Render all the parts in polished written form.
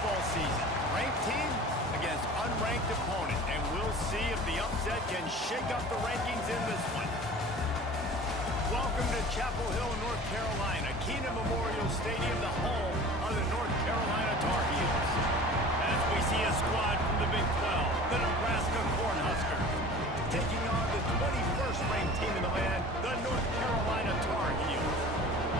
football season. Ranked team against unranked opponent, and we'll see if the upset can shake up the rankings in this one. Welcome to Chapel Hill, North Carolina, Keenan Memorial Stadium, the home of the North Carolina Tar Heels. As we see a squad from the Big 12, the Nebraska Cornhuskers, taking on the 21st ranked team in the land, the North Carolina Tar Heels.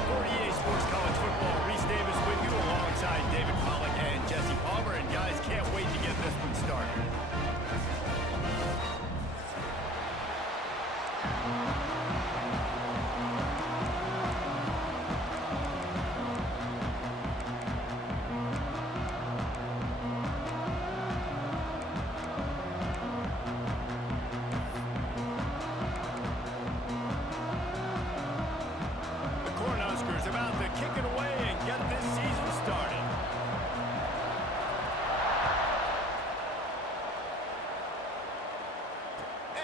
For EA Sports College Football, Reese Davis with you alongside David Pollack and Jesse Palmer. And guys, can't wait to get this one started. About to kick it away and get this season started.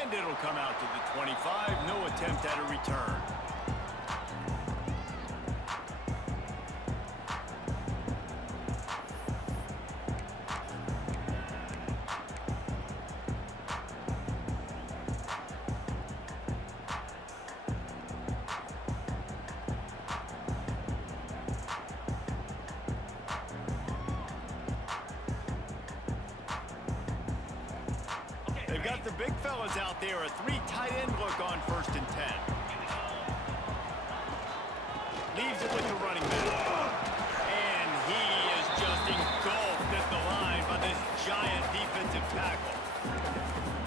And it'll come out to the 25. No attempt at a return. They've got the big fellas out there, a three tight end look on 1st and 10. Leaves it with the running back. And he is just engulfed at the line by this giant defensive tackle.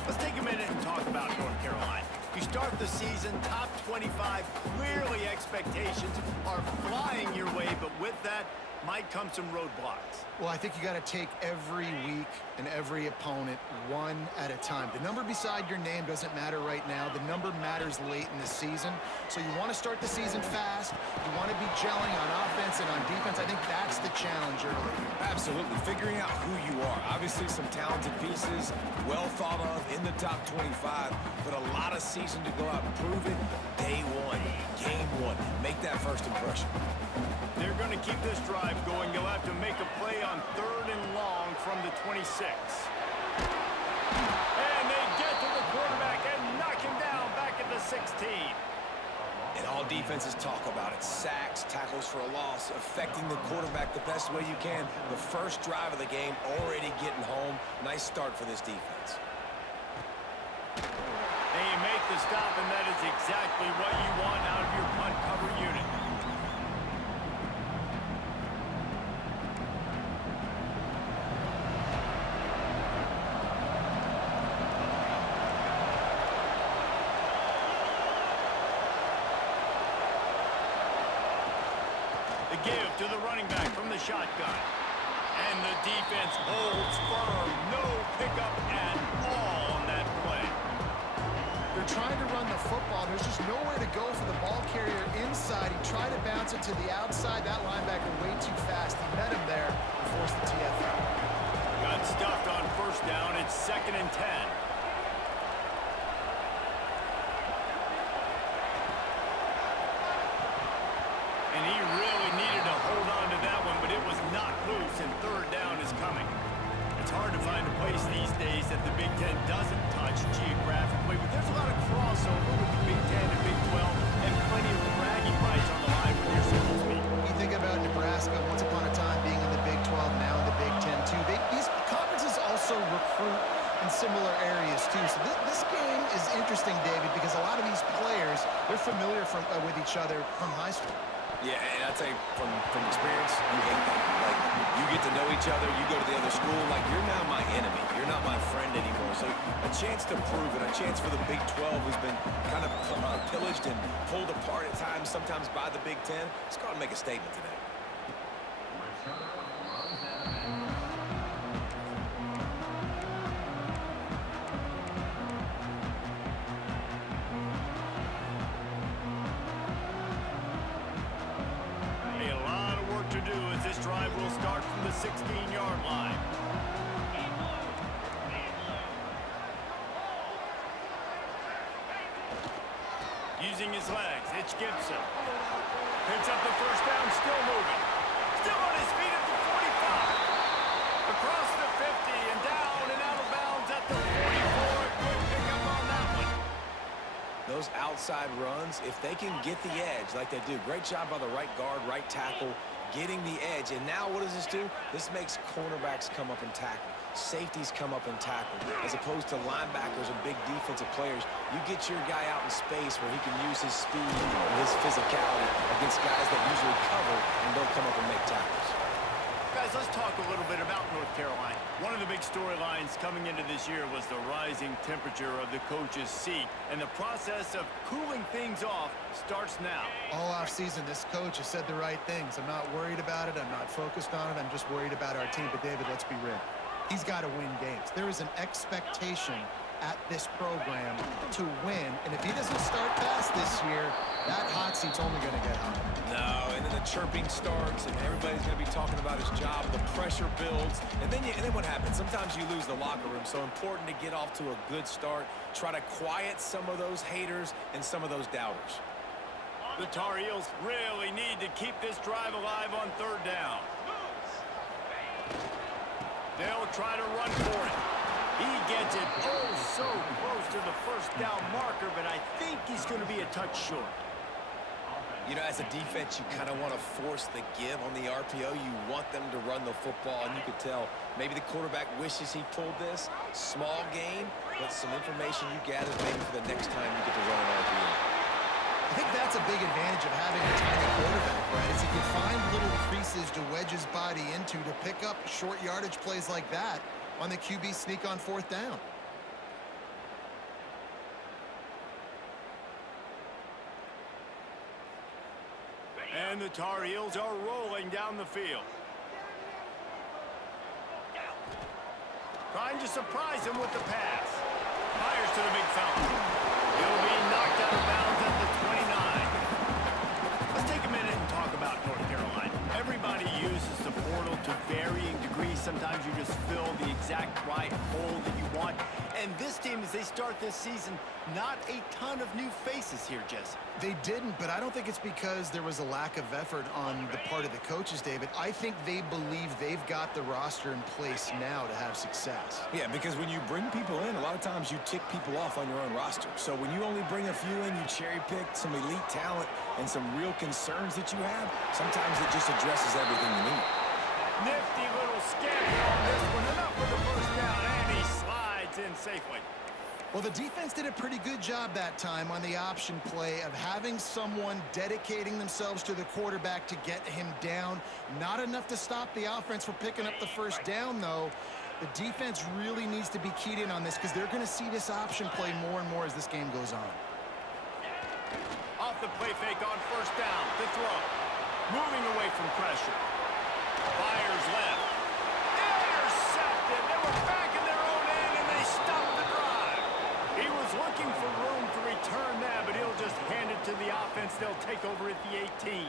Let's take a minute and talk about North Carolina. You start the season top 25, clearly expectations are flying your way, but with that might come some roadblocks. Well, I think you got to take every week and every opponent one at a time. The number beside your name doesn't matter right now. The number matters late in the season. So you want to start the season fast. You want to be gelling on offense and on defense. I think that's the challenge early. Absolutely. Figuring out who you are. Obviously some talented pieces, well thought of in the top 25, but a lot of season to go out and prove it. Day one, game one. Make that first impression. They're going to keep this drive going. They'll have to make a play on 3rd and long from the 26. And they get to the quarterback and knock him down back at the 16. And all defenses talk about it. Sacks, tackles for a loss, affecting the quarterback the best way you can. The first drive of the game, already getting home. Nice start for this defense. They make the stop, and that is exactly what you want out of your punt cover unit. Give to the running back from the shotgun. And the defense holds firm. No pickup at all on that play. They're trying to run the football. There's just nowhere to go for the ball carrier inside. He tried to bounce it to the outside. That linebacker way too fast. He met him there and forced the TFL. Got stuffed on 1st down. It's 2nd and 10. And he really needed to hold on to that one, but it was not loose, and 3rd down is coming. It's hard to find a place these days that the Big Ten doesn't touch geographically, but there's a lot of crossover with the Big Ten and Big 12, and plenty of bragging rights on the line when you're supposed to be. You think about Nebraska once upon a time being in the Big 12, now in the Big 10 too. These conferences also recruit in similar areas too. So this game is interesting, David, because a lot of these players, they're familiar with each other from high school. Yeah, and I tell you, from experience, you hate that. Like, you get to know each other, you go to the other school, like, you're now my enemy. You're not my friend anymore. So a chance to prove it, a chance for the Big 12, who's been kind of pillaged and pulled apart at times, sometimes by the Big 10. It's got to make a statement today. Drive will start from the 16-yard line. Using his legs, it's Gibson. Picks up the 1st down, still moving. Still on his feet at the 45. outside runs, if they can get the edge like they do, great job by the right guard, right tackle, getting the edge. And now what does this do? This makes cornerbacks come up and tackle. Safeties come up and tackle. As opposed to linebackers and big defensive players, you get your guy out in space where he can use his speed and his physicality against guys that usually cover and don't come up and make tackles. Guys, let's talk a little bit about North Carolina. One of the big storylines coming into this year was the rising temperature of the coach's seat, and the process of cooling things off starts now. All offseason, this coach has said the right things. I'm not worried about it. I'm not focused on it. I'm just worried about our team. But, David, let's be real. He's got to win games. There is an expectation at this program to win, and if he doesn't start fast this year, that hot seat's only going to get hot. No, and then the chirping starts, and everybody's going to be talking about his job. The pressure builds, and then what happens? Sometimes you lose the locker room. So important to get off to a good start. Try to quiet some of those haters and some of those doubters. The Tar Heels really need to keep this drive alive on third down. They'll try to run for it. He gets it oh so close to the first down marker, but I think he's going to be a touch short. You know, as a defense, you kind of want to force the give on the RPO. You want them to run the football, and you could tell maybe the quarterback wishes he pulled this. Small gain, but some information you gather maybe for the next time you get to run an RPO. I think that's a big advantage of having a tiny quarterback, right? Is he can find little creases to wedge his body into to pick up short yardage plays like that on the QB sneak on fourth down. And the Tar Heels are rolling down the field. Trying to surprise him with the pass. Fires to the big fella. He'll be knocked out of bounds at the 29. Let's take a minute and talk about North Carolina. Everybody uses the portal to varying degrees. Sometimes you just fill the exact right hole that you want. And this team, as they start this season, not a ton of new faces here, Jesse. They didn't, but I don't think it's because there was a lack of effort on the part of the coaches, David. I think they believe they've got the roster in place now to have success. Yeah, because when you bring people in, a lot of times you tick people off on your own roster. So when you only bring a few in, you cherry-pick some elite talent and some real concerns that you have, sometimes it just addresses everything you need. Nifty little scamper on this one. Enough for the first down, and he slides in safely. Well, the defense did a pretty good job that time on the option play of having someone dedicating themselves to the quarterback to get him down. Not enough to stop the offense from picking up the first down, though. The defense really needs to be keyed in on this because they're going to see this option play more and more as this game goes on. Off the play fake on first down. The throw. Moving away from pressure. Fires left. Intercepted. They were back in their own end, and they stopped the drive. He was looking for room to return that, but he'll just hand it to the offense. They'll take over at the 18.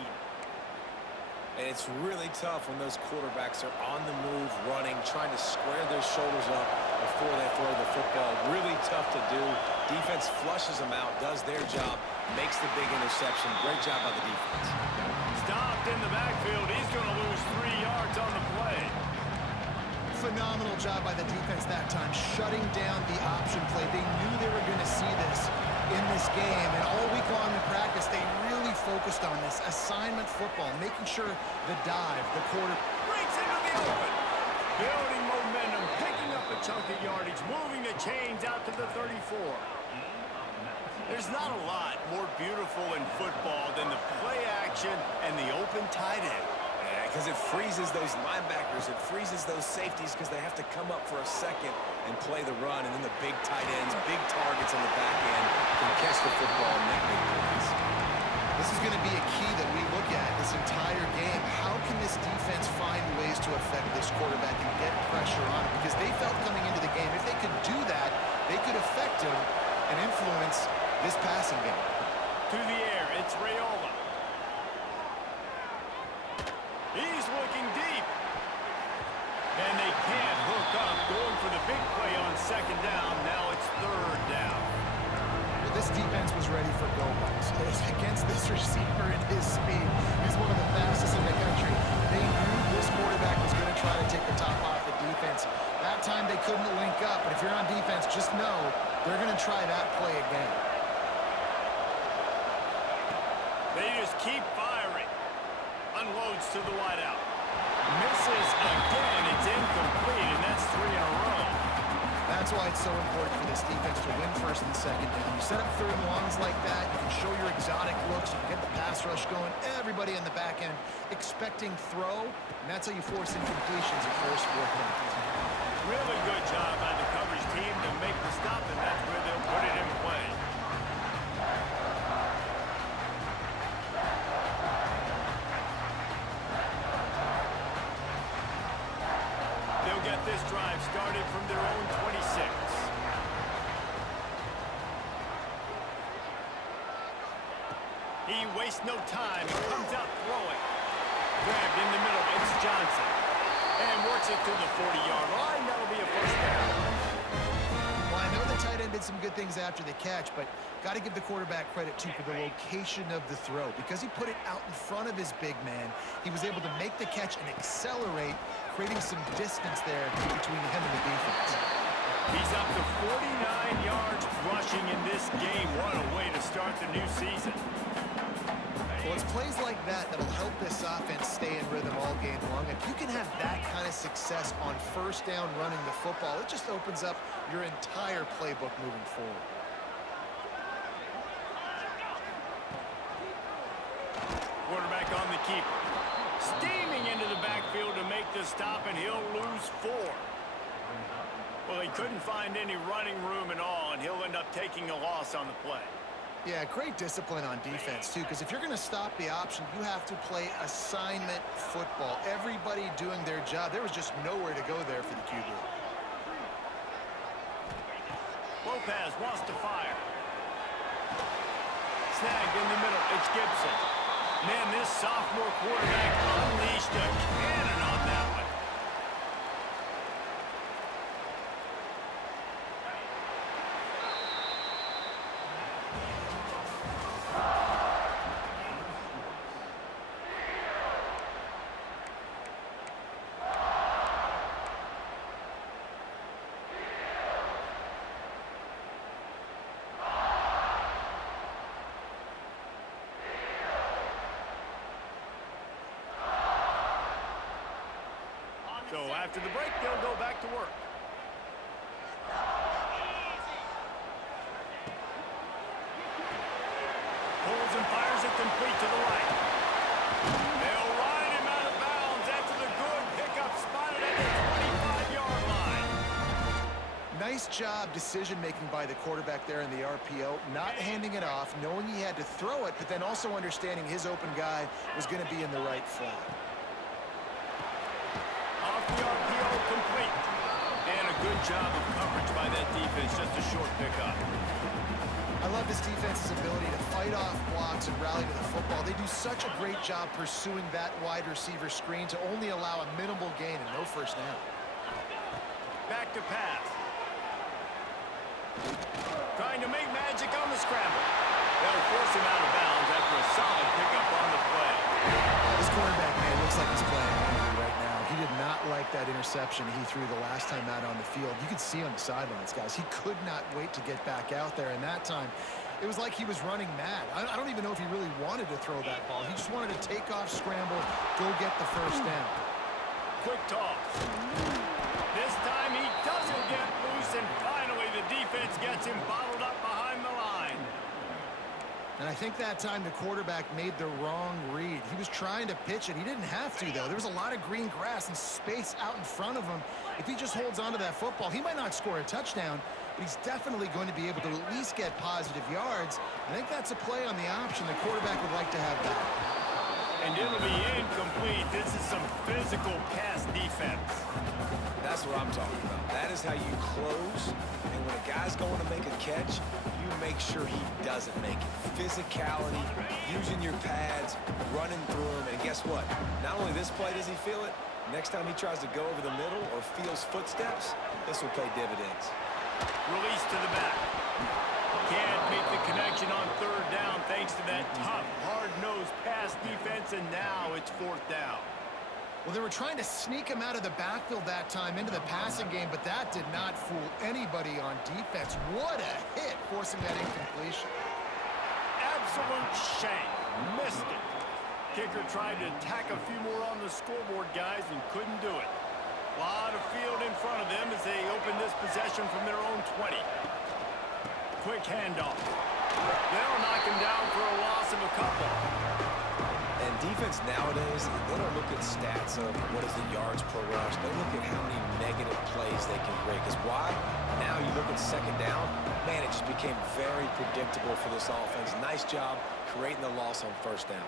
And it's really tough when those quarterbacks are on the move, running, trying to square their shoulders up before they throw the football. Really tough to do. Defense flushes them out, does their job, makes the big interception. Great job by the defense. Stopped in the backfield. He's going to lose 3 yards on the play. Phenomenal job by the defense that time, shutting down the option play. They knew they were going to see this in this game, and all week long in practice, they really focused on this assignment football, making sure the dive, the quarter... Breaks into the open. Building momentum, picking up a chunk of yardage, moving the chains out to the 34. There's not a lot more beautiful in football than the play action and the open tight end. Because it freezes those linebackers, it freezes those safeties because they have to come up for a second and play the run, and then the big tight ends, big targets on the back end can catch the football and make big plays. This is going to be a key that we look at this entire game. How can this defense find ways to affect this quarterback and get pressure on him? Because they felt coming into the game, if they could do that, they could affect him and influence this passing game. To the air, it's Raiola. He's looking deep. And they can't hook up. Going for the big play on second down. Now it's third down. Well, this defense was ready for go-balls. Against this receiver and his speed, he's one of the fastest in the country. They knew this quarterback was going to try to take the top off the defense. That time they couldn't link up. But if you're on defense, just know they're going to try that play again. They just keep firing. Unloads to the wideout. Misses again. It's incomplete, and that's 3 in a row. That's why it's so important for this defense to win first and second down. You set up third and longs like that, you can show your exotic looks, you can get the pass rush going, everybody in the back end expecting throw, and that's how you force incompletions at first, fourth down. Really good job by the coverage team to make the stop, and that's where they'll put it in play. They'll get this drive started from their own 26. He wastes no time and comes out throwing. Grabbed in the middle. It's Johnson. And works it to the 40-yard line. That'll be a first down. Well, I know the tight end did some good things after the catch, but got to give the quarterback credit, too, for the location of the throw. Because he put it out in front of his big man, he was able to make the catch and accelerate, creating some distance there between him and the defense. He's up to 49 yards rushing in this game. What a way to start the new season. Well, it's plays like that that'll help this offense stay in rhythm all game long. If you can have that kind of success on first down running the football, it just opens up your entire playbook moving forward. Quarterback on the keeper. Steaming into the backfield to make the stop, and he'll lose 4. Well, he couldn't find any running room at all, and he'll end up taking a loss on the play. Yeah, great discipline on defense, too, because if you're going to stop the option, you have to play assignment football. Everybody doing their job. There was just nowhere to go there for the QB. Lopez wants to fire. Snagged in the middle. It's Gibson. Man, this sophomore quarterback unleashed a cannon on that one. So after the break, they'll go back to work. Pulls and fires it complete to the right. They'll ride him out of bounds after the good pickup spotted at the 25-yard line. Nice job decision-making by the quarterback there in the RPO, not handing it off, knowing he had to throw it, but then also understanding his open guy was going to be in the right flat. Off the RPO, complete. And a good job of coverage by that defense, just a short pickup. I love this defense's ability to fight off blocks and rally to the football. They do such a great job pursuing that wide receiver screen to only allow a minimal gain and no first down. Back to pass. Trying to make magic on the scramble. They'll force him out of bounds after a solid pickup on the play. This quarterback, man, looks like he's playing angry right now. He did not like that interception he threw the last time out on the field. You could see on the sidelines, guys. He could not wait to get back out there, and that time it was like he was running mad. I don't even know if he really wanted to throw that ball. He just wanted to take off, scramble, go get the first down. Quick toss. This time he doesn't get loose, and finally the defense gets him bottled up behind the line. And I think that time the quarterback made the wrong read. He was trying to pitch it. He didn't have to, though. There was a lot of green grass and space out in front of him. If he just holds on to that football, he might not score a touchdown, but he's definitely going to be able to at least get positive yards. I think that's a play on the option the quarterback would like to have back. And it'll be incomplete. This is some physical pass defense. That's what I'm talking about. That is how you close. And when a guy's going to make a catch, you make sure he doesn't make it. Physicality, using your pads, running through him. And guess what? Not only this play does he feel it, next time he tries to go over the middle or feels footsteps, this will pay dividends. Release to the back. Can't make the connection on third down thanks to that tough, hard-nosed pass defense, and now it's fourth down. Well, they were trying to sneak him out of the backfield that time into the passing game, but that did not fool anybody on defense. What a hit, forcing that incompletion. Absolute shame. Missed it. Kicker tried to tack a few more on the scoreboard, guys, and couldn't do it. A lot of field in front of them as they open this possession from their own 20. Quick handoff. They'll knock him down for a loss of a couple. And defense nowadays, they don't look at stats of what is the yards per rush. They look at how many negative plays they can break. Because why? Now you look at second down, man, it just became very predictable for this offense. Nice job creating the loss on first down.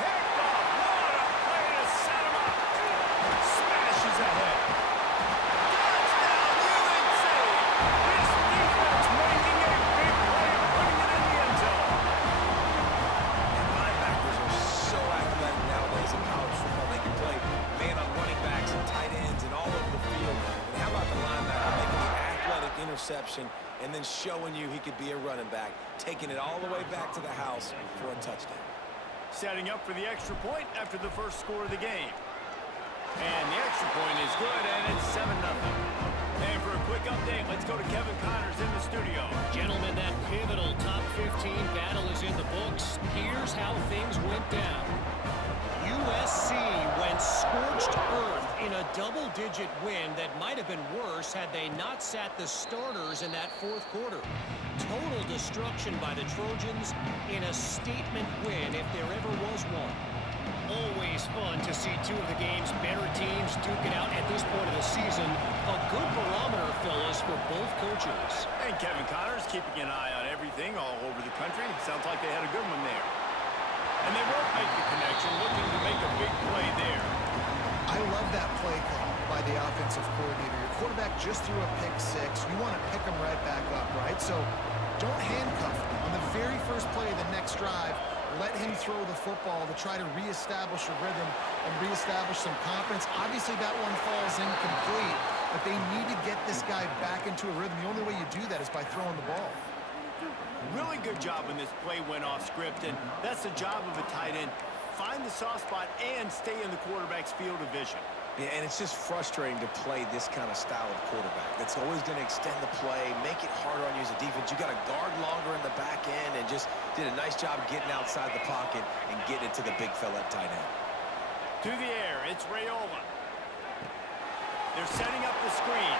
Picked off. What a play to set him up. Smashes ahead. Touchdown, UNC. This defense making a big play, putting it in the end zone. And linebackers are so athletic nowadays in college football. They can play man on running backs and tight ends and all over the field. And how about the linebacker making the athletic interception and then showing you he could be a running back, taking it all the way back to the house for a touchdown. Setting up for the extra point after the first score of the game. And the extra point is good, and it's 7-0. And for a quick update, let's go to Kevin Connors in the studio. Gentlemen, that pivotal top 15 battle is in the books. Here's how things went down. USC went scorched earth in a double-digit win that might have been worse had they not sat the starters in that fourth quarter. Total destruction by the Trojans in a statement win if there ever was one. Always fun to see two of the game's better teams duke it out at this point of the season. A good barometer, fellas, for both coaches. And Kevin Connors keeping an eye on everything all over the country. Sounds like they had a good one there. And they won't make the connection, looking to make a big play there. I love that play call by the offensive coordinator. Your quarterback just threw a pick six. You want to pick him right back up, right? So don't handcuff him. On the very first play of the next drive, let him throw the football to try to reestablish a rhythm and reestablish some confidence. Obviously, that one falls incomplete, but they need to get this guy back into a rhythm. The only way you do that is by throwing the ball. Really good job when this play went off script, and that's the job of a tight end. Find the soft spot and stay in the quarterback's field of vision. Yeah, and it's just frustrating to play this kind of style of quarterback. That's always going to extend the play, make it harder on you as a defense. You got to guard longer in the back end, and just did a nice job getting outside the pocket and getting it to the big fella at tight end. To the air, it's Raiola. They're setting up the screen,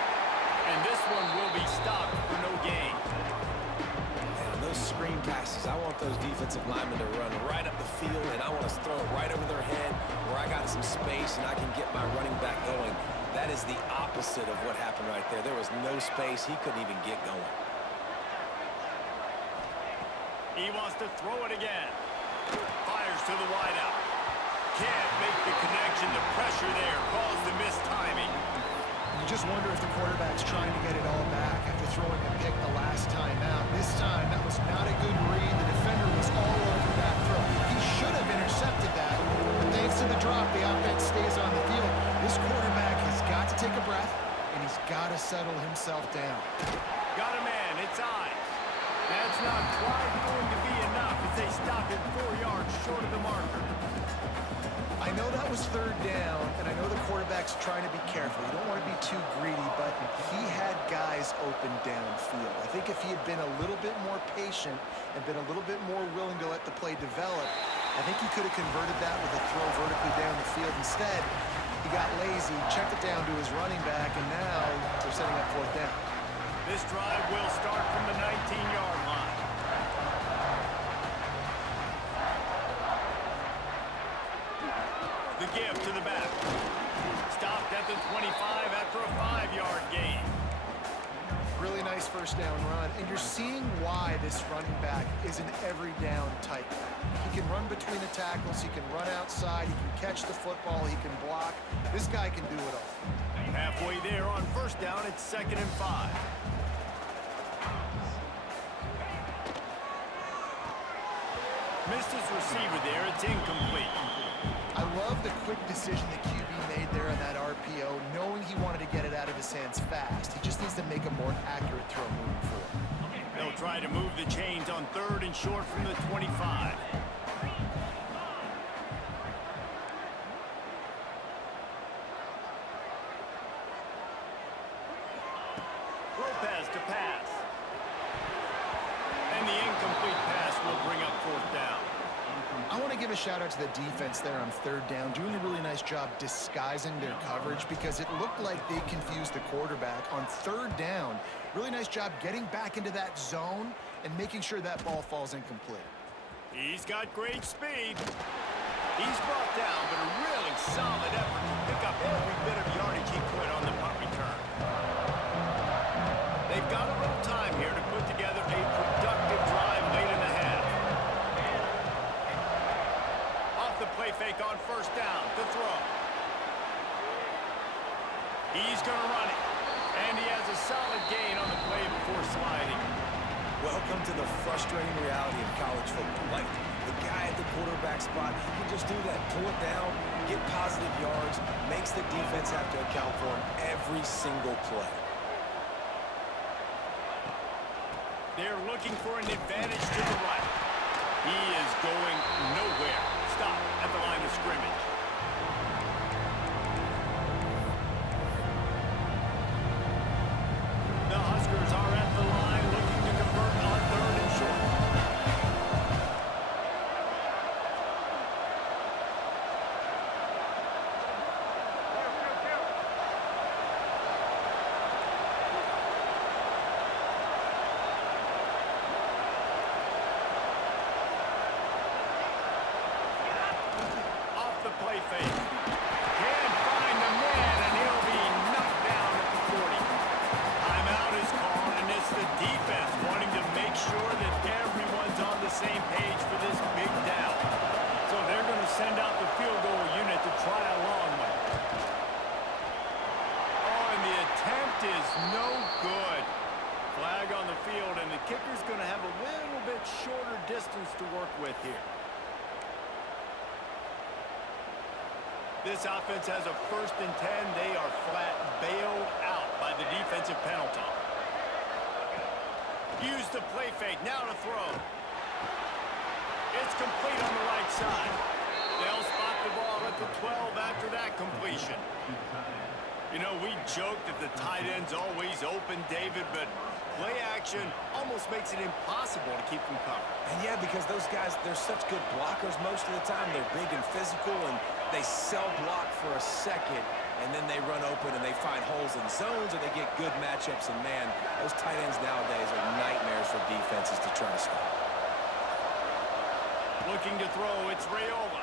and this one will be stopped for no gain. Those screen passes, I want those defensive linemen to run right up the field, and I want to throw it right over their head where I got some space and I can get my running back going. That is the opposite of what happened right there. There was no space. He couldn't even get going. He wants to throw it again. Fires to the wideout. Can't make the connection. The pressure there caused the missed timing. You just wonder if the quarterback's trying to get it all back after throwing the pick the last time out. This time, that was not a good read. The defender was all over that throw. He should have intercepted that, but thanks to the drop, the offense stays on the field. This quarterback has got to take a breath, and he's got to settle himself down. Got a man. It's eyes. That's not quite going to be enough as they stop it 4 yards short of the marker. I know that was third down, and I know the quarterback's trying to be careful. You don't want to be too greedy, but he had guys open downfield. I think if he had been a little bit more patient and been a little bit more willing to let the play develop, I think he could have converted that with a throw vertically down the field. Instead, he got lazy, checked it down to his running back, and now they're setting up fourth down. This drive will start from the 19-yard line. The give to the back. Stopped at the 25 after a 5-yard gain. Really nice first down run, and you're seeing why this running back is an every down type back. He can run between the tackles, he can run outside, he can catch the football, he can block. This guy can do it all. Halfway there on first down, it's 2nd and 5. Missed his receiver there, it's incomplete. I love the quick decision the QB made there on that RPO, knowing he wanted to get it out of his hands fast. He just needs to make a more accurate throw moving forward. They'll try to move the chains on 3rd and short from the 25. Lopez to pass. And the incomplete pass will give a shout out to the defense there on third down, doing a really nice job disguising their coverage because it looked like they confused the quarterback on third down. Really nice job getting back into that zone and making sure that ball falls incomplete. He's got great speed. He's brought down, but a really solid effort to pick up every bit of yardage he could on the punt return. They've got a little time here to put together a productive drive late in the half. Off the play fake on first down, the throw. He's going to run it, and he has a solid gain on the play before sliding. Welcome to the frustrating reality of college football. Like, the guy at the quarterback spot, he can just do that. Pull it down, get positive yards, makes the defense have to account for him every single play. They're looking for an advantage to the right. He is going nowhere. Stop at the line of scrimmage. The Huskers are at the line looking to convert on third and short. Off the play fake. Can't find the man, and he'll be knocked down at the 40. Timeout is called, and it's the defense wanting to make sure that everyone's on the same page for this big down. So they're going to send out the field goal unit to try a long one. Oh, and the attempt is no good. Flag on the field, and the kicker's going to have a little bit shorter distance to work with here. This offense has a 1st and 10. They are flat bailed out by the defensive penalty. Use the play fake. Now to throw. It's complete on the right side. They'll spot the ball at the 12 after that completion. You know, we joke that the tight end's always open, David, but play action almost makes it impossible to keep them covered. And yeah, because those guys, they're such good blockers most of the time. They're big and physical, and they sell block for a second, and then they run open and they find holes in zones, or they get good matchups. And man, those tight ends nowadays are nightmares for defenses to try to stop. Looking to throw, it's Raiola.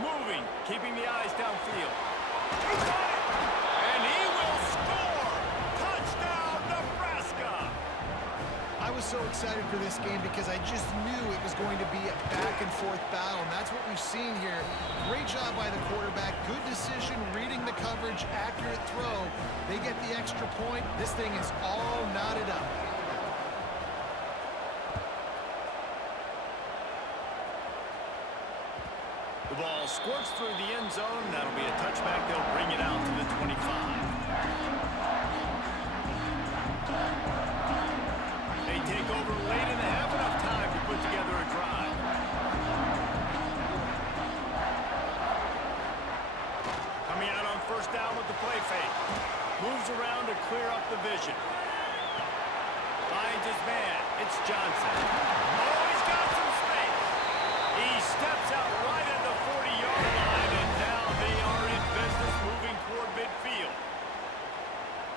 Moving, keeping the eyes downfield. He got it! And he will score! Touchdown, Nebraska! I was so excited for this game because I just knew it was going to be a back-and-forth battle, and that's what we've seen here. Great job by the quarterback, good decision, reading the coverage, accurate throw. They get the extra point. This thing is all knotted up. The ball squirts through the end zone. That'll be a touchback. They'll bring it out to the 25. They take over late in the half, enough time to put together a drive. Coming out on first down with the play fake. Moves around to clear up the vision. Finds his man. It's Johnson. Oh, he's got some space. He steps out right at the 40-yard line, and now they are in business moving toward midfield.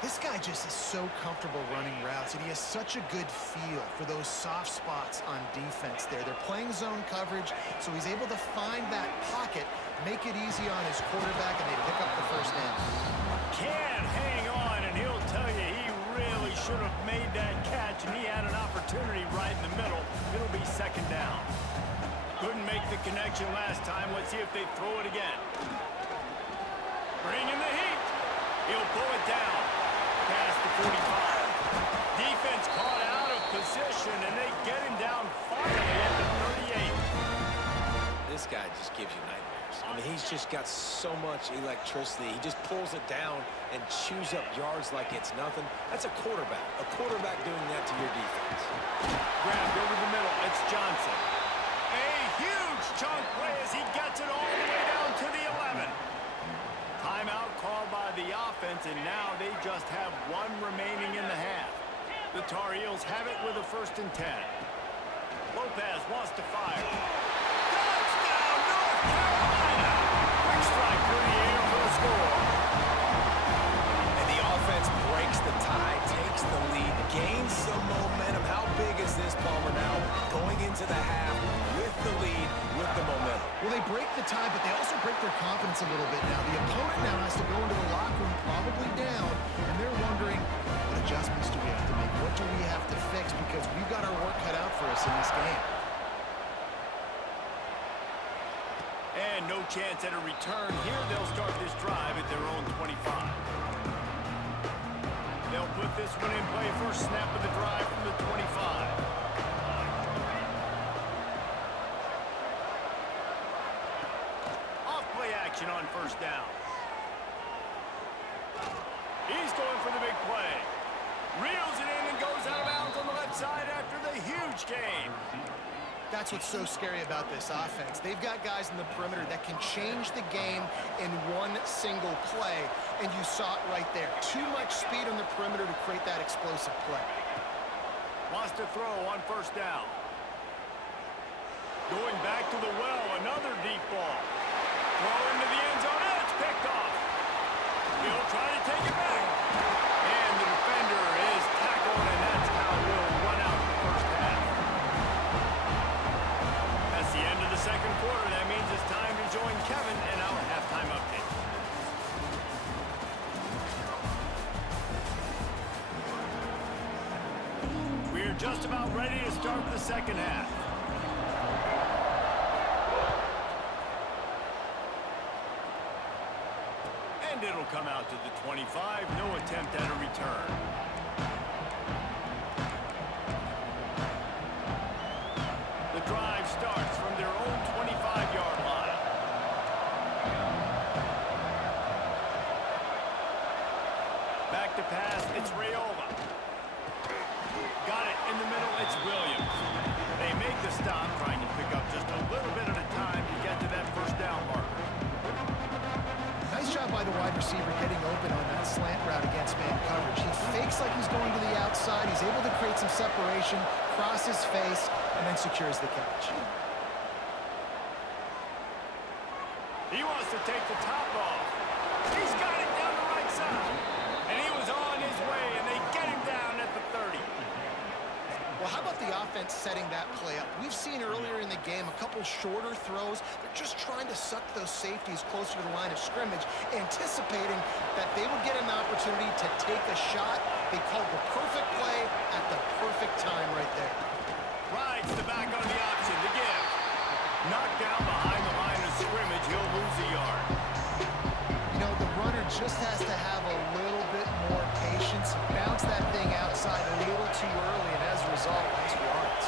This guy just is so comfortable running routes, and he has such a good feel for those soft spots on defense there. They're playing zone coverage, so he's able to find that pocket, make it easy on his quarterback, and they pick up the first down. Can't hang on, and he'll tell you he really should have made that catch, and he had an opportunity right in the middle. It'll be second down. Couldn't make the connection last time. Let's see if they throw it again. Bring in the heat. He'll pull it down. Past the 45. Defense caught out of position, and they get him down finally at the 38. This guy just gives you nightmares. I mean, he's just got so much electricity. He just pulls it down and chews up yards like it's nothing. That's a quarterback. A quarterback doing that to your defense. Grabbed over the middle. It's Johnson. A huge chunk play as he gets it all the way down to the 11. Timeout called by the offense, and now they just have one remaining in the half. The Tar Heels have it with a 1st and 10. Lopez wants to fire. Carolina. Quick strike through the air for the score. And the offense breaks the tie, takes the lead, gains some momentum. How big is this, Palmer, now going into the half with the lead, with the momentum? Well, they break the tie, but they also break their confidence a little bit now. The opponent now has to go into the locker room probably down, and they're wondering, what adjustments do we have to make? What do we have to fix? Because we've got our work cut out for us in this game. And no chance at a return here. They'll start this drive at their own 25. They'll put this one in play. First snap of the drive from the 25. Off play action on first down. He's going for the big play. Reels it in and goes out of bounds on the left side after the huge gain. That's what's so scary about this offense. They've got guys in the perimeter that can change the game in one single play, and you saw it right there. Too much speed on the perimeter to create that explosive play. Wants to throw on first down. Going back to the well, another deep ball. Throw into the end zone, and it's picked off. He'll try to take it back. And the defender is tackled, and that's how we'll run out the first half. That's the end of the second quarter. That means it's time to join Kevin in our halftime update. We're just about ready to start the second half. And it'll come out to the 25. No attempt at a return. The drive starts from their own 25-yard line. Back to pass, it's Rayola. Got it in the middle, it's Williams. They make the stop, trying to pick up just a little bit at a time to get to that first down marker. Nice job by the wide receiver getting open on that slant route against man coverage. He fakes like he's going to the outside. He's able to create some separation, cross his face, and then secures the catch. He wants to take the top off. He's got it down the right side. And he was on his way, and they get him down at the 30. Well, how about the offense setting that play up? We've seen earlier in the game a couple shorter throws. They're just trying to suck those safeties closer to the line of scrimmage, anticipating that they would get an opportunity to take a shot. They called the perfect play at the perfect time right there. Rides the back on the option to give. Knocked down behind the line of scrimmage. He'll lose a yard. You know, the runner just has to have a little bit more patience, bounce that thing outside a little too early, and as a result, nice yards.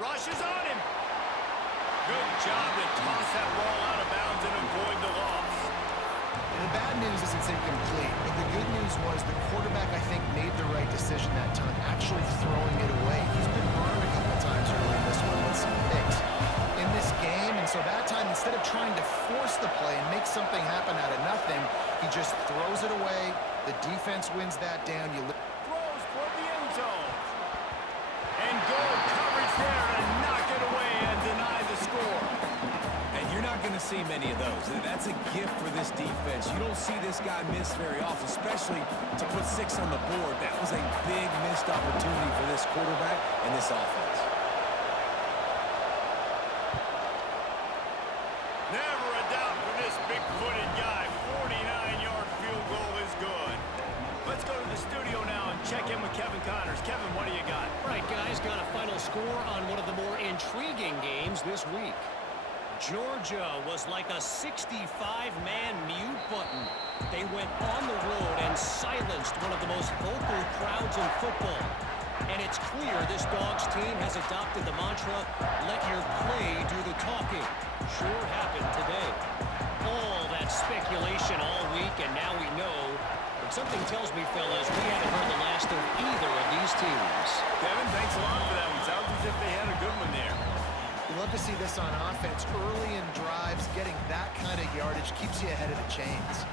Rush is on him. Good job to toss that ball out of bounds and avoid the loss. The bad news is it's incomplete, but the good news was the quarterback, I think, made the right decision that time, actually throwing it away. He's been burned a couple times early in this one with some picks in this game, and so that time, instead of trying to force the play and make something happen out of nothing, he just throws it away. The defense wins that down. Throws toward the end zone. And good coverage there to knock it away and deny the score. And you're not going to see many of those. That's a gift for this defense. You don't see this guy miss very often, especially to put 6 on the board. That was a big missed opportunity for this quarterback and this offense. Never a doubt for this big-footed guy. 49-yard field goal is good. Let's go to the studio now and check in with Kevin Connors. Kevin, what do you got? Right, guys, got a final score on one of the more intriguing games this week. Georgia was like a 65-man mute button. They went on the road and silenced one of the most vocal crowds in football. And it's clear this Dogs team has adopted the mantra, let your play do the talking. Sure happened today. All that speculation all week, and now we know. But something tells me, fellas, we haven't heard the last of either of these teams. Kevin, thanks a lot for that one. Sounds as if they had a good one there. You love to see this on offense. Early in drives, getting that kind of yardage keeps you ahead of the chains.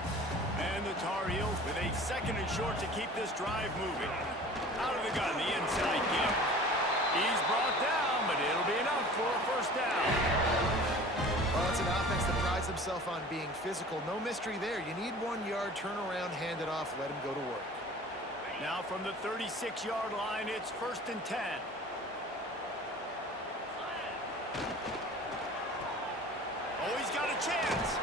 And the Tar Heels with a second and short to keep this drive moving. Out of the gun, himself on being physical. No mystery there. You need 1 yard, turn around, hand it off, let him go to work. Now from the 36-yard line, it's 1st and 10. Oh, he's got a chance.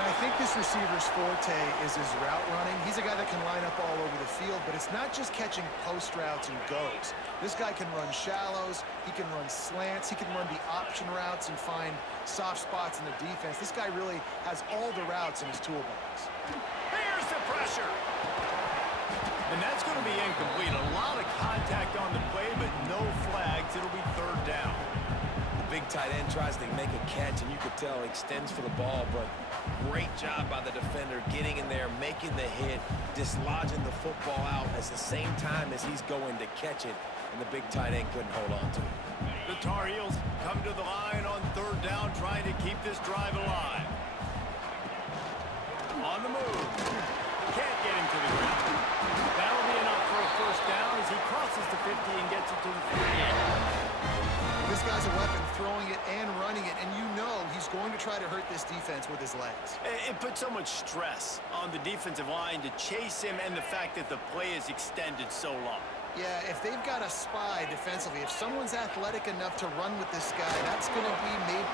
And I think this receiver's forte is his route running. He's a guy that can line up all over the field, but it's not just catching post routes and goes. This guy can run shallows, he can run slants, he can run the option routes and find soft spots in the defense. This guy really has all the routes in his toolbox. Here's the pressure. And that's going to be incomplete. A lot of contact on the play, but no flags. It'll be 3rd down. Big tight end tries to make a catch, and you could tell he extends for the ball, but great job by the defender getting in there, making the hit, dislodging the football out at the same time as he's going to catch it, and the big tight end couldn't hold on to it. The Tar Heels come to the line on 3rd down, trying to keep this drive alive. On the move. Can't get him to the ground. That'll be enough for a 1st down as he crosses the 50 and gets it to the 38. This guy's a weapon, throwing it and running it, and you know he's going to try to hurt this defense with his legs. It puts so much stress on the defensive line to chase him, and the fact that the play is extended so long. Yeah, if they've got a spy defensively, if someone's athletic enough to run with this guy, that's going to be maybe...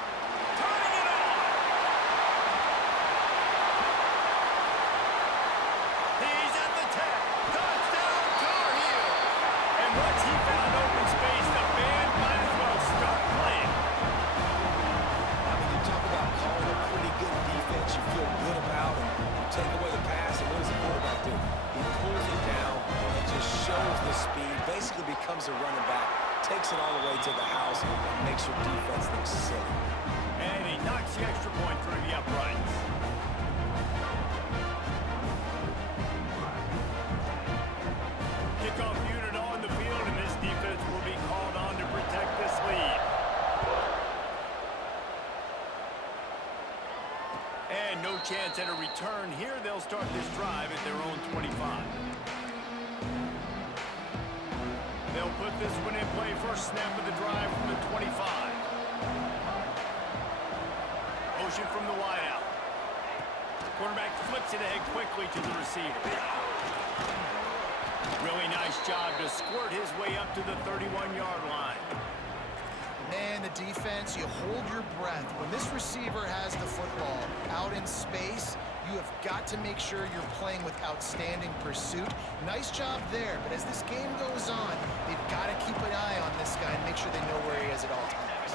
Turning it on! He's at the 10. Touchdown, Tar Heels! And once he found open space, the band might as well start playing. I mean, you talk about calling a pretty good defense you feel good about, and you take away the pass, and what does the quarterback do? He pulls it down and just shows the speed, basically becomes a running back, takes it all the way to the house, and makes your defense look silly. And he knocks the extra point through the uprights. Kickoff unit on the field, and this defense will be called on to protect this lead. And no chance at a return here. They'll start this drive at their own 25. They'll put this one in play. First snap of the drive from the 25. Motion from the wideout. Quarterback flips it ahead quickly to the receiver. Really nice job to squirt his way up to the 31-yard line. Man, the defense, you hold your breath. When this receiver has the football out in space, you have got to make sure you're playing with outstanding pursuit. Nice job there, but as this game goes on, they've got to keep an eye on this guy and make sure they know where he is at all times.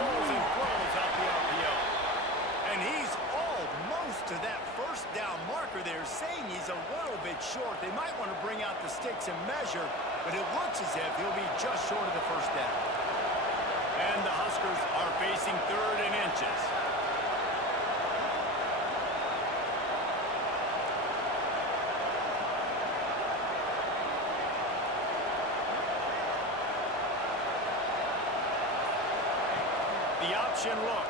Pulls and throws out the RPO. And he's almost to that 1st down marker there, saying he's a little bit short. They might want to bring out the sticks and measure, but it looks as if he'll be just short of the 1st down. And the Huskers are facing 3rd and inches. The option look.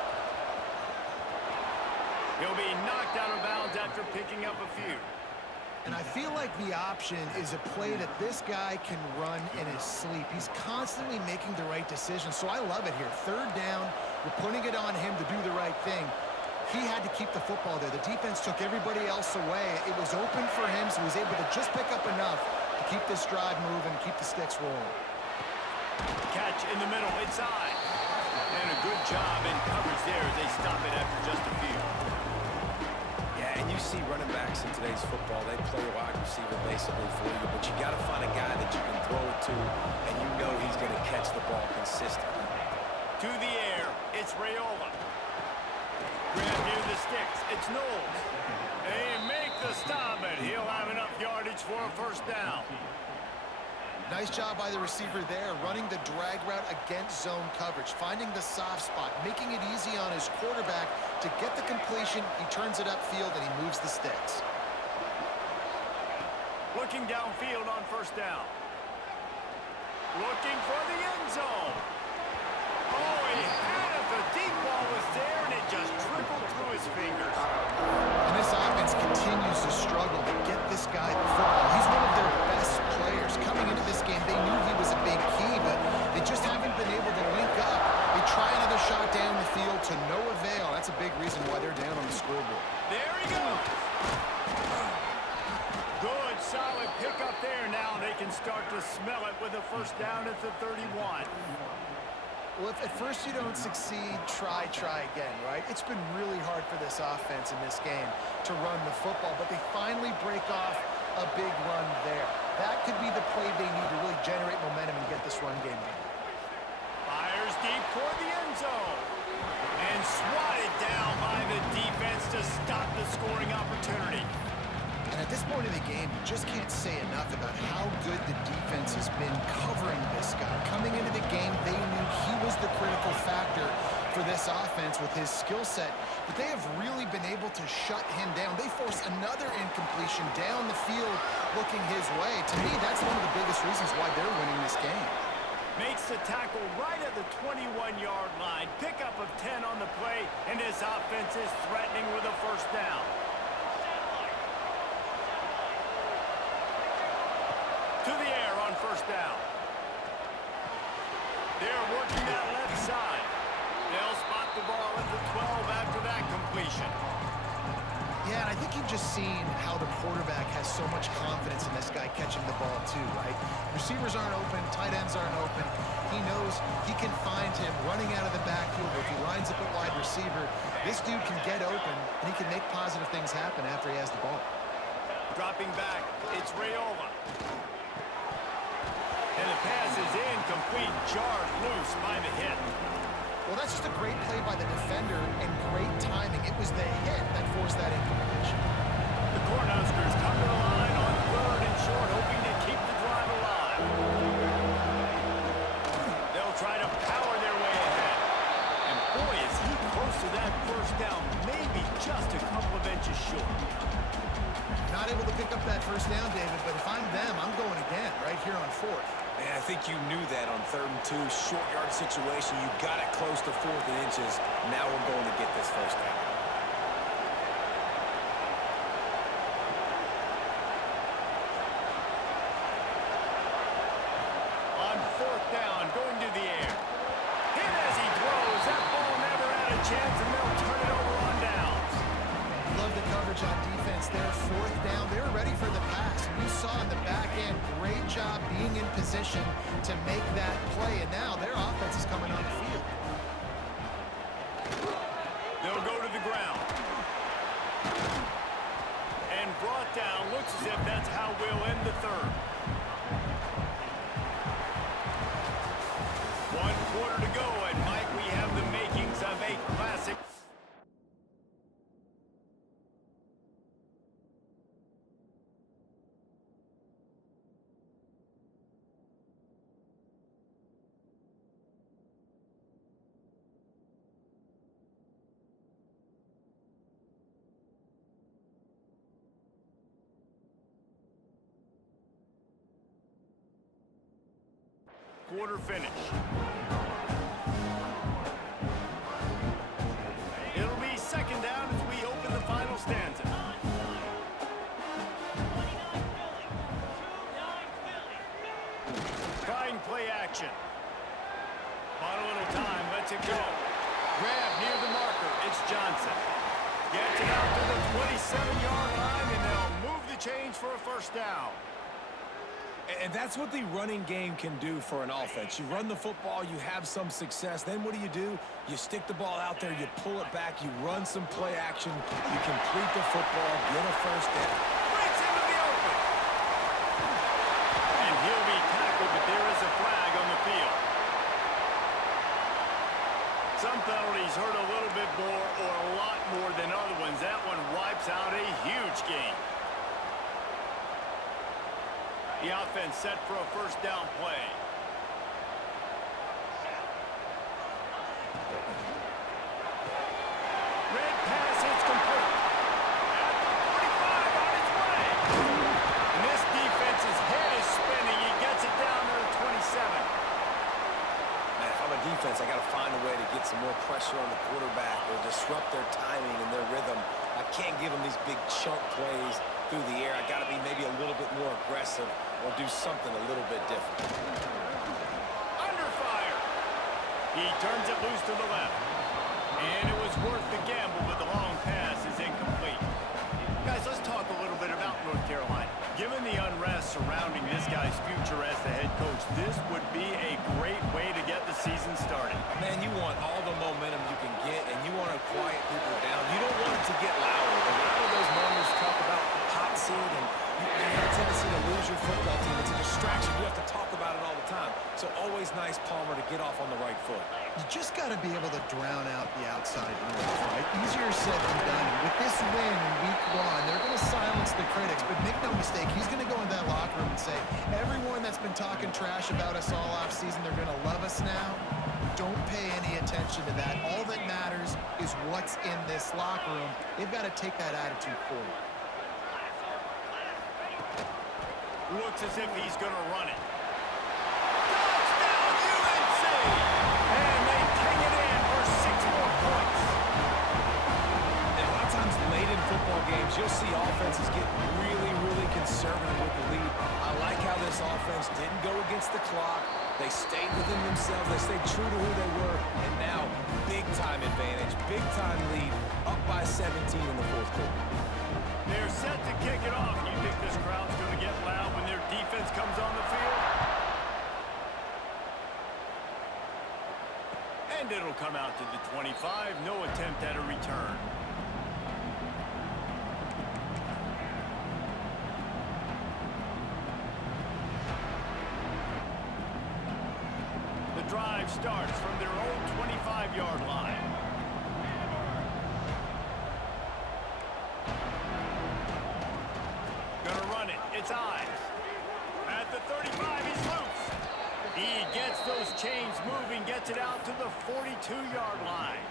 He'll be knocked out of bounds after picking up a few. And I feel like the option is a play that this guy can run in his sleep. He's constantly making the right decision, so I love it here. 3rd down, we're putting it on him to do the right thing. He had to keep the football there. The defense took everybody else away. It was open for him, so he was able to just pick up enough to keep this drive moving, keep the sticks rolling. Catch in the middle, inside. And a good job in coverage there as they stop it after just a few. Yeah, and you see running backs in today's football, they play a wide receiver basically for you, but you got to find a guy that you can throw it to, and you know he's going to catch the ball consistently. To the air, it's Raiola. Grab near the sticks, it's Knowles. They make the stop, and he'll have enough yardage for a 1st down. Nice job by the receiver there, running the drag route against zone coverage, finding the soft spot, making it easy on his quarterback to get the completion. He turns it upfield, and he moves the sticks. Looking downfield on 1st down. Looking for the end zone. Oh, he had it. The deep ball was there, and it just trickled through his fingers. And this offense continues to struggle to get this guy the football. He's one of a big reason why they're down on the scoreboard. There he goes. Good, solid pickup there. Now they can start to smell it with a first down at the 31. Well, if at first you don't succeed, try again, right? It's been really hard for this offense in this game to run the football, but they finally break off a big run there. That could be the play they need to really generate momentum and get this run game going. Fires deep toward the end zone. And swatted down by the defense to stop the scoring opportunity. And at this point in the game, you just can't say enough about how good the defense has been covering this guy. Coming into the game, they knew he was the critical factor for this offense with his skill set, but they have really been able to shut him down. They force another incompletion down the field looking his way. To me, that's one of the biggest reasons why they're winning this game. Makes the tackle right at the 21-yard line. Pickup of 10 on the play, and this offense is threatening with a first down. To the air on first down. They're working that left side. They'll spot the ball at the 12 after that completion. Yeah, and I think you've just seen how the quarterback has so much confidence in this guy catching the ball too, right? Receivers aren't open, tight ends aren't open. He knows he can find him running out of the backfield. If he lines up at wide receiver, this dude can get open, and he can make positive things happen after he has the ball. Dropping back, it's Rayola. And the pass is incomplete, jarred loose by the hit. Well, that's just a great play by the defender and great timing. It was the hit that forced that incompletion. The Cornhuskers come to the line on 3rd and short, hoping to keep the drive alive. They'll try to power their way ahead. And boy, is he close to that first down, maybe just a couple of inches short. Not able to pick up that first down, David, but if I'm them, I'm going again right here on 4th. And I think you knew that on 3rd and 2, short yard situation. You got it close to 4th and inches. Now we're going to get this first down. On 4th down, going to the air. Hit as he throws. That ball never had a chance, and they'll turn it over on downs. Love the coverage on defense there. 4th down. They were ready for the pass. You saw in the back end, great job being in position to make that play. And now their offense is coming on the field. They'll go to the ground. And brought down. Looks as if that's how we'll end the 3rd. 1 quarter to go, and Mike, we have the makings of a classic. Quarter finish. It'll be 2nd down as we open the final stanza. Trying play action. On a little time, lets it go. Grab near the marker. It's Johnson. Gets it out to the 27-yard line, and they'll move the chains for a first down. And that's what the running game can do for an offense. You run the football, you have some success. Then what do? You stick the ball out there, you pull it back, you run some play action, you complete the football, get a first down. Breaks into the open. And he'll be tackled, but there is a flag on the field. Some penalties hurt a little bit more or a lot more than other ones. That one wipes out a huge game. The offense set for a first down play. Red pass, it's complete. At the 45 on its way. And this defense's head is spinning. He gets it down to the 27. Man, if I'm a defense, I got to find a way to get some more pressure on the quarterback or disrupt their timing and their rhythm. I can't give them these big chunk plays through the air. I got to be maybe a little bit more aggressive or do something a little bit different. Under fire. He turns it loose to the left. And it was worth the gamble. get off on the right foot. You just got to be able to drown out the outside noise, right? Easier said than done. With this win in week 1, they're going to silence the critics. But make no mistake, he's going to go into that locker room and say, everyone that's been talking trash about us all offseason, they're going to love us now. Don't pay any attention to that. All that matters is what's in this locker room. They've got to take that attitude forward. Looks as if he's going to run it. Touchdown, UNC! And they ping it in for 6 more points. And a lot of times late in football games, you'll see offenses get really, really conservative with the lead. I like how this offense didn't go against the clock. They stayed within themselves. They stayed true to who they were. And now, big-time advantage, big-time lead, up by 17 in the fourth quarter. They're set to kick it off. You think this crowd's going to get loud when their defense comes on the field? And it'll come out to the 25. No attempt at a return. The drive starts from their own 25-yard line. Gonna run it. It's Ives. At the 35, he's loose. He gets those chains moving, gets it out to the 42-yard line.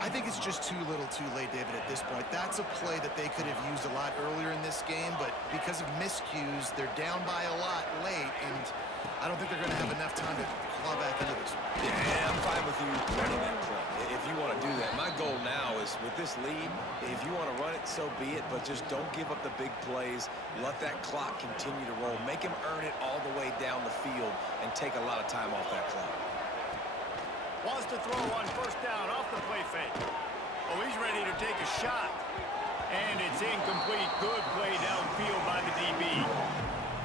I think it's just too little too late, David, at this point. That's a play that they could have used a lot earlier in this game, but because of miscues, they're down by a lot late, and I don't think they're going to have enough time to claw back into this one. Yeah, I'm fine with you running that play if you want to do that. My goal now is with this lead, if you want to run it, so be it, but just don't give up the big plays. Let that clock continue to roll. Make him earn it all the way down the field and take a lot of time off that clock. Wants to throw on first down off the play fake. Oh, he's ready to take a shot. And it's incomplete. Good play downfield by the DB.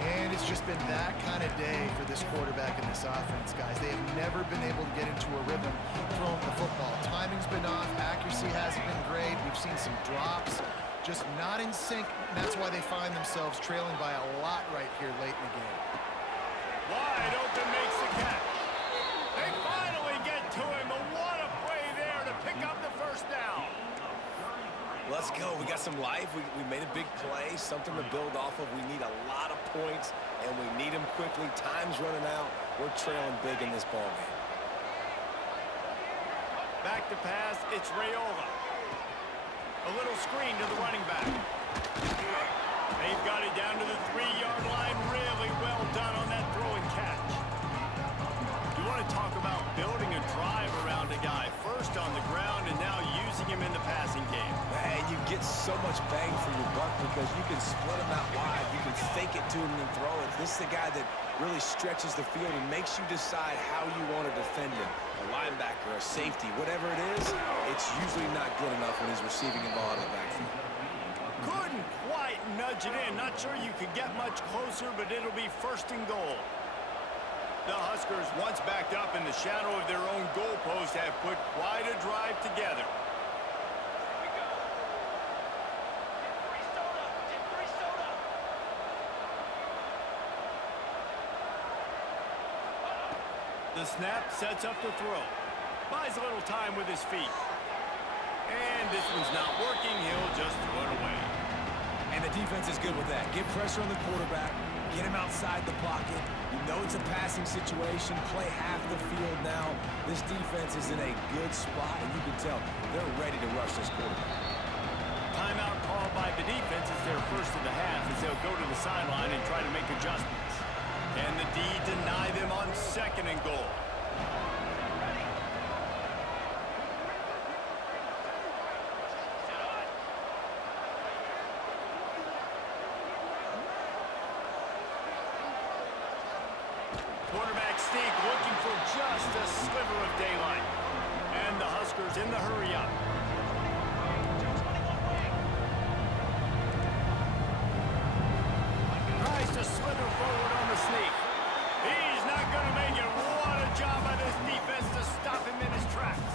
And it's just been that kind of day for this quarterback and this offense, guys. They have never been able to get into a rhythm throwing the football. Timing's been off. Accuracy hasn't been great. We've seen some drops. Just not in sync. And that's why they find themselves trailing by a lot right here late in the game. Wide open makes the catch. They finally get to him. What a play there to pick up the first down. Let's go. We got some life. We made a big play, something to build off of. We need a lot of points, and we need them quickly. Time's running out. We're trailing big in this ballgame. Back to pass. It's Raiola. A little screen to the running back. They've got it down to the 3-yard line. Really well done on that throw and catch. You want to talk about building a drive around a guy. First on the ground and now using him in the passing game. And you get so much bang for your buck because you can split him out wide. You can fake it to him and throw it. This is the guy that really stretches the field and makes you decide how you want to defend him. A linebacker, a safety, whatever it is, it's usually not good enough when he's receiving the ball in the backfield. Couldn't quite nudge it in. Not sure you could get much closer, but it'll be first and goal. The Huskers, once backed up in the shadow of their own goalpost, have put quite a drive together. The snap sets up the throw. Buys a little time with his feet. And this one's not working. He'll just throw it away. And the defense is good with that. Get pressure on the quarterback. Get him outside the pocket. You know it's a passing situation. Play half the field now. This defense is in a good spot, and you can tell they're ready to rush this quarterback. Timeout called by the defense is their first of the half as they'll go to the sideline and try to make adjustments. Can the D deny them on second and goal? Quarterback sneak looking for just a sliver of daylight. And the Huskers in the hurry up. Tries to slither forward on the sneak. He's not going to make it. What a job by this defense to stop him in his tracks.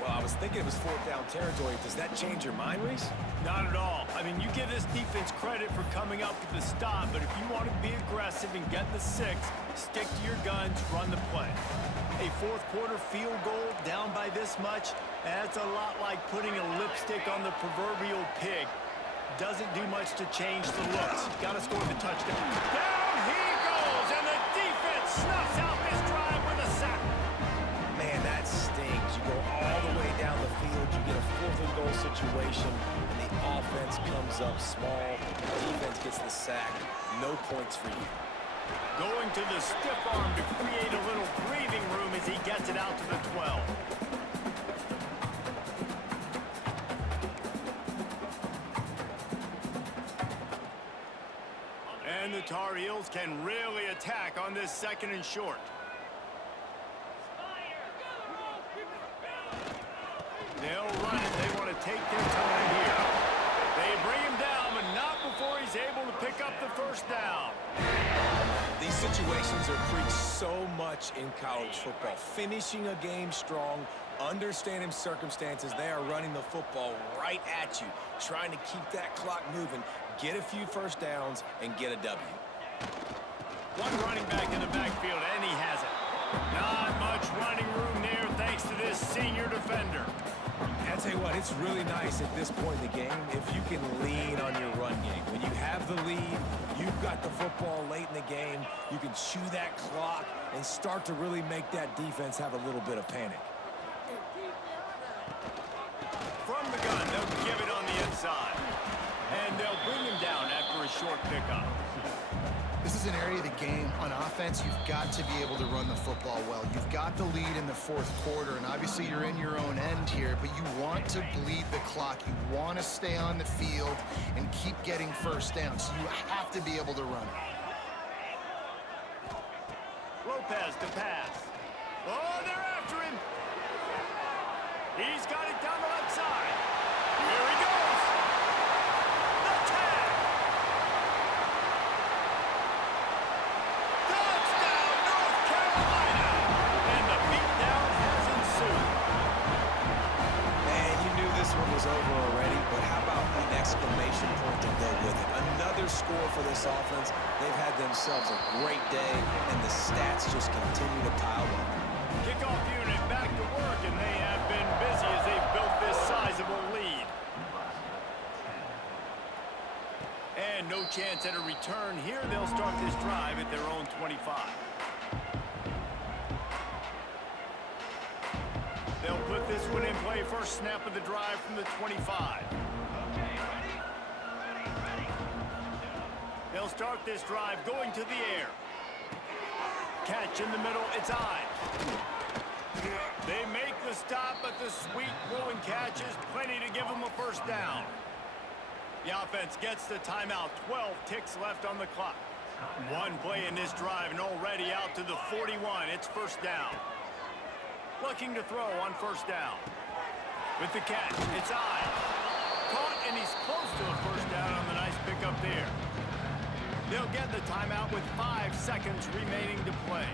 Well, I was was thinking it was fourth down territory. Does that change your mind, Reese? Not at all. I mean, you give this defense credit for coming up with the stop, but if you want to be aggressive and get the 6, stick to your guns, run the play. A fourth quarter field goal down by this much, that's a lot like putting a lipstick on the proverbial pig. Doesn't do much to change the looks. Got to score the touchdown. Down he goes, and the defense snuffs out this drive with a sack. Man, that stings. You go all the way down the field, you get a 4th and goal situation, and the offense comes up small. The defense gets the sack. No points for you. Going to the stiff arm to create a little breathing room as he gets it out to the 12. And the Tar Heels can really attack on this 2nd and short. They'll run it. They want to take their time here. They bring him down, but not before he's able to pick up the 1st down. These situations are preached so much in college football. Finishing a game strong, understanding circumstances. They are running the football right at you, trying to keep that clock moving, get a few 1st downs, and get a W. One running back in the backfield, and he has it. Not much running room there thanks to this senior defender. I'll tell you what, it's really nice at this point in the game if you can lean on your run game. When you have the lead, you've got the football late in the game, you can chew that clock and start to really make that defense have a little bit of panic. From the gun, they'll give it on the inside. And they'll bring him down after a short pickup. This is an area of the game. On offense, you've got to be able to run the football well. You've got the lead in the 4th quarter, and obviously you're in your own end here, but you want to bleed the clock. You want to stay on the field and keep getting 1st down, so you have to be able to run it. Lopez to pass. Oh, they're after him. He's got it down the left side. Here he goes. The tag. Touchdown, North Carolina. And the beatdown has ensued. Man, you knew this one was over already, but how about an exclamation point to go with it? Another score for this offense. They've had themselves a great day, and the stats just continue to pile up. Kickoff unit back to work, and they have been busy as they've built this sizable lead. And no chance at a return here. They'll start this drive at their own 25. They'll put this one in play. First snap of the drive from the 25. They'll start this drive going to the air. Catch in the middle. It's Ives. They make the stop, but the sweet throwing catch is plenty to give them a 1st down. The offense gets the timeout. 12 ticks left on the clock. One play in this drive and already out to the 41. It's 1st down. Looking to throw on 1st down. With the catch, it's Ives. Caught, and he's close to a 1st down on the nice pickup there. They'll get the timeout with 5 seconds remaining to play.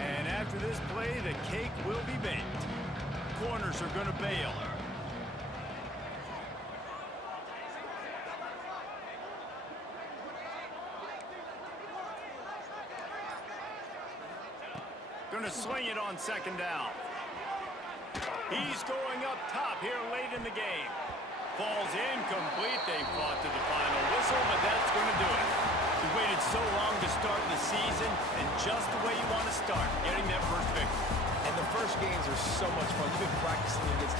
And after this play, the cake will be baked. Corners are going to bail. Going to sling it on 2nd down. He's going up top here late in the game. Falls incomplete. They fought to the final whistle, but that's going to do it. You waited so long to start the season, and just the way you want to start, getting that first victory. And the first games are so much fun. You've been practicing against